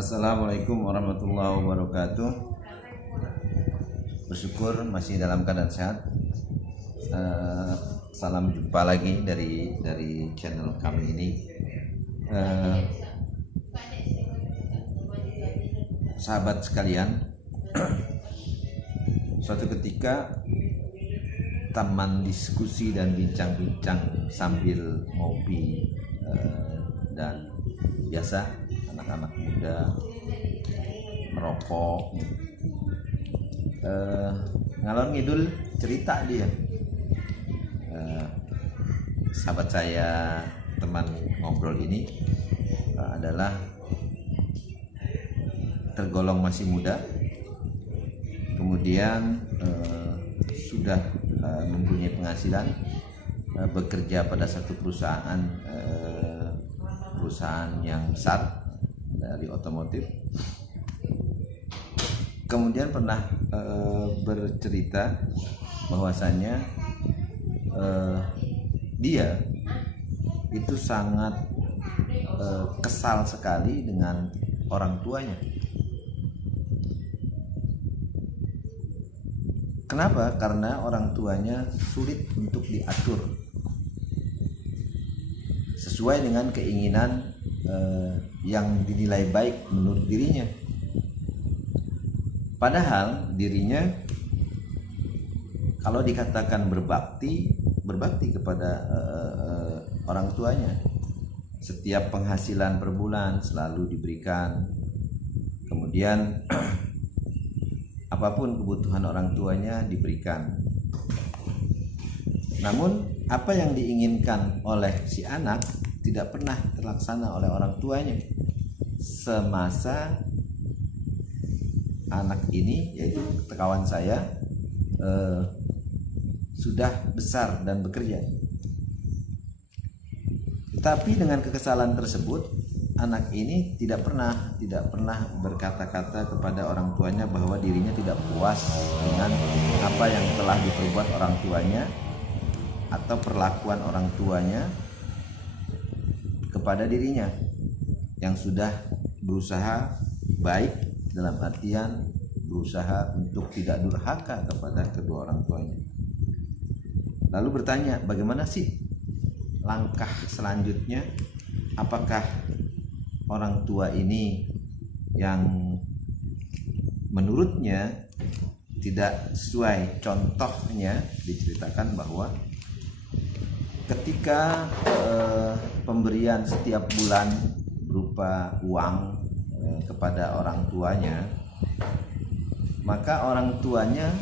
Assalamualaikum warahmatullahi wabarakatuh. Bersyukur masih dalam keadaan sehat. Salam jumpa lagi dari channel kami ini. Sahabat sekalian, suatu ketika teman diskusi dan bincang-bincang sambil ngopi dan biasa anak-anak muda merokok, ngalor ngidul cerita dia. Sahabat saya, teman ngobrol ini adalah tergolong masih muda, kemudian sudah mempunyai penghasilan, bekerja pada satu perusahaan yang besar dari otomotif. Kemudian pernah bercerita bahwasannya dia itu sangat kesal sekali dengan orang tuanya. Kenapa? Karena orang tuanya sulit untuk diatur sesuai dengan keinginan yang dinilai baik menurut dirinya. Padahal dirinya kalau dikatakan berbakti kepada orang tuanya, setiap penghasilan per bulan selalu diberikan, kemudian apapun kebutuhan orang tuanya diberikan. Namun apa yang diinginkan oleh si anak tidak pernah terlaksana oleh orang tuanya semasa anak ini, yaitu kawan saya, sudah besar dan bekerja. Tapi dengan kekesalan tersebut, anak ini tidak pernah berkata-kata kepada orang tuanya bahwa dirinya tidak puas dengan apa yang telah diperbuat orang tuanya atau perlakuan orang tuanya kepada dirinya yang sudah berusaha baik, dalam artian berusaha untuk tidak durhaka kepada kedua orang tuanya. Lalu bertanya, bagaimana sih langkah selanjutnya? Apakah orang tua ini yang menurutnya tidak sesuai? Contohnya diceritakan bahwa ketika pemberian setiap bulan berupa uang kepada orang tuanya, maka orang tuanya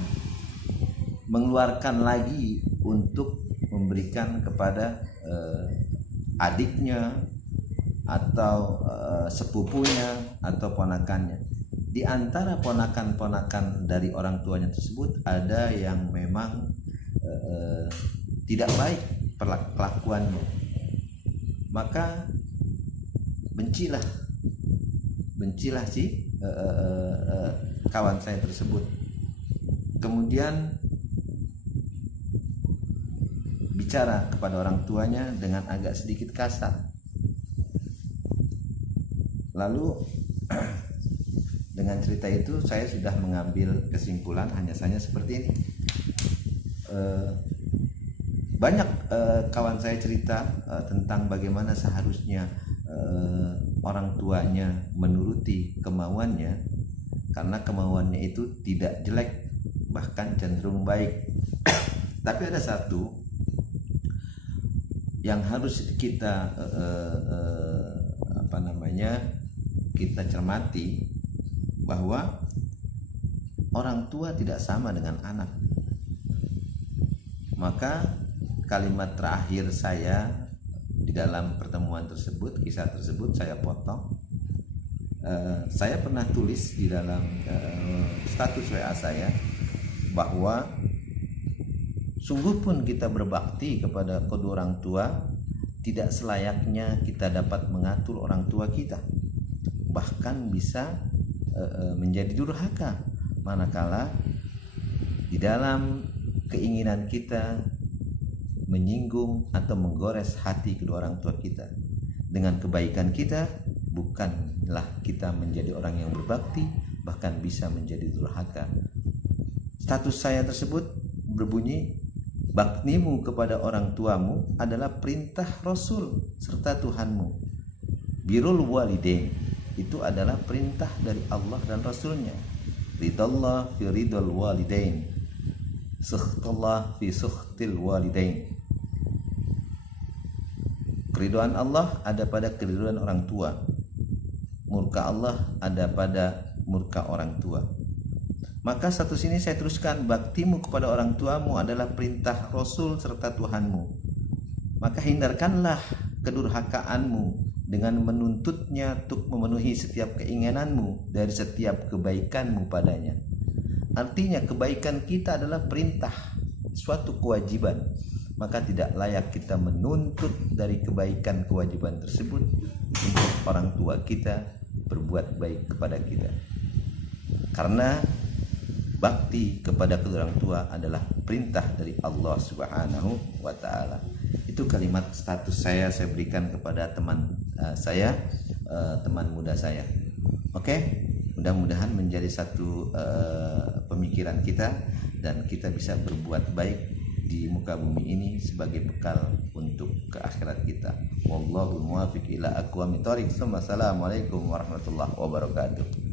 mengeluarkan lagi untuk memberikan kepada adiknya atau sepupunya atau ponakannya. Di antara ponakan-ponakan dari orang tuanya tersebut ada yang memang tidak baik kelakuannya, maka bencilah si kawan saya tersebut. Kemudian bicara kepada orang tuanya dengan agak sedikit kasar. Lalu dengan cerita itu saya sudah mengambil kesimpulan hanya saja seperti ini. Banyak kawan saya cerita tentang bagaimana seharusnya orang tuanya menuruti kemauannya, karena kemauannya itu tidak jelek, bahkan cenderung baik. Tapi ada satu yang harus kita kita cermati, bahwa orang tua tidak sama dengan anak. Maka kalimat terakhir saya di dalam pertemuan tersebut, kisah tersebut saya potong. Saya pernah tulis di dalam status WA saya bahwa sungguh pun kita berbakti kepada kedua orang tua, tidak selayaknya kita dapat mengatur orang tua kita, bahkan bisa menjadi durhaka manakala di dalam keinginan kita menyinggung atau menggores hati kedua orang tua kita. Dengan kebaikan kita bukanlah kita menjadi orang yang berbakti, bahkan bisa menjadi durhaka. Status saya tersebut berbunyi, baktimu kepada orang tuamu adalah perintah Rasul serta Tuhanmu. Birrul walidain itu adalah perintah dari Allah dan Rasulnya. Ridallah fi ridal walidain, sukhtullah fi sukhtil walidain. Keridhaan Allah ada pada keridhaan orang tua, murka Allah ada pada murka orang tua. Maka status ini saya teruskan, baktimu kepada orang tuamu adalah perintah Rasul serta Tuhanmu. Maka hindarkanlah kedurhakaanmu dengan menuntutnya untuk memenuhi setiap keinginanmu dari setiap kebaikanmu padanya. Artinya kebaikan kita adalah perintah, suatu kewajiban. Maka tidak layak kita menuntut dari kebaikan kewajiban tersebut untuk orang tua kita berbuat baik kepada kita. Karena bakti kepada kedua orang tua adalah perintah dari Allah Subhanahu wa taala. Itu kalimat status saya berikan kepada teman saya, teman muda saya. Oke, mudah-mudahan menjadi satu pemikiran kita dan kita bisa berbuat baik di muka bumi ini sebagai bekal untuk ke akhirat kita. Wallahul muwaffiq ila aqwamit thoriq. Assalamualaikum warahmatullahi wabarakatuh.